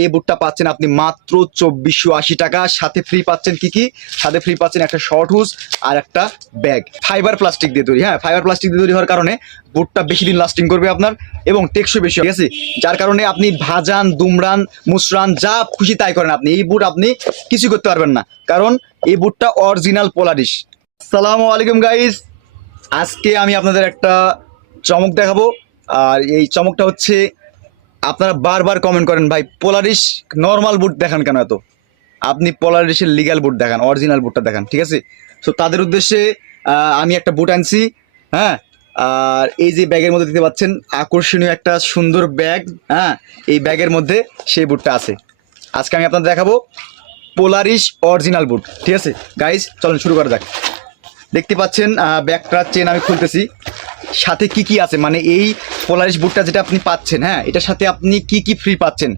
এই বুটটা পাচ্ছেন আপনি মাত্র 2480 টাকা। সাথে ফ্রি পাচ্ছেন কি কি? সাথে ফ্রি পাচ্ছেন একটা শর্ট হুজ আর একটা ব্যাগ, ফাইবার প্লাস্টিক দিয়ে তৈরি। হ্যাঁ, ফাইবার প্লাস্টিক দিয়ে তৈরি হওয়ার কারণে বুটটা বেশি দিন লাস্টিং করবে আপনার এবং টেকসই বেশি, ঠিক আছে? যার কারণে আপনি ভাজান, দুমরান, মুসরান যা খুশি তাই করেন, আপনি এই বুট আপনি কিছু করতে পারবেন না, কারণ এই বুটটা অরিজিনাল পোলারিশ। আসসালামু আলাইকুম গাইস, আজকে আমি আপনাদের একটা চমক দেখাবো। আর এই চমকটা হচ্ছে, আপনারা বারবার কমেন্ট করেন ভাই পোলারিশ নর্মাল বুট দেখান কেন এত, আপনি পোলারিশের লিগ্যাল বুট দেখান, অরিজিনাল বুটটা দেখান, ঠিক আছে? সো তাদের উদ্দেশ্যে আমি একটা বুট আনছি। হ্যাঁ, আর এই যে ব্যাগের মধ্যে দিতে পাচ্ছেন আকর্ষণীয় একটা সুন্দর ব্যাগ। হ্যাঁ, এই ব্যাগের মধ্যে সেই বুটটা আছে। আজকে আমি আপনাদের দেখাবো পোলারিশ অরিজিনাল বুট, ঠিক আছে গাইস? চলুন শুরু করা যাক। দেখতে পাচ্ছেন ব্যাগটার চেন আমি খুলতেছি, সাথে কি কি আছে, মানে এই পোলারিশ বুটটা যেটা আপনি পাচ্ছেন, হ্যাঁ, এটার সাথে আপনি কি কি ফ্রি পাচ্ছেন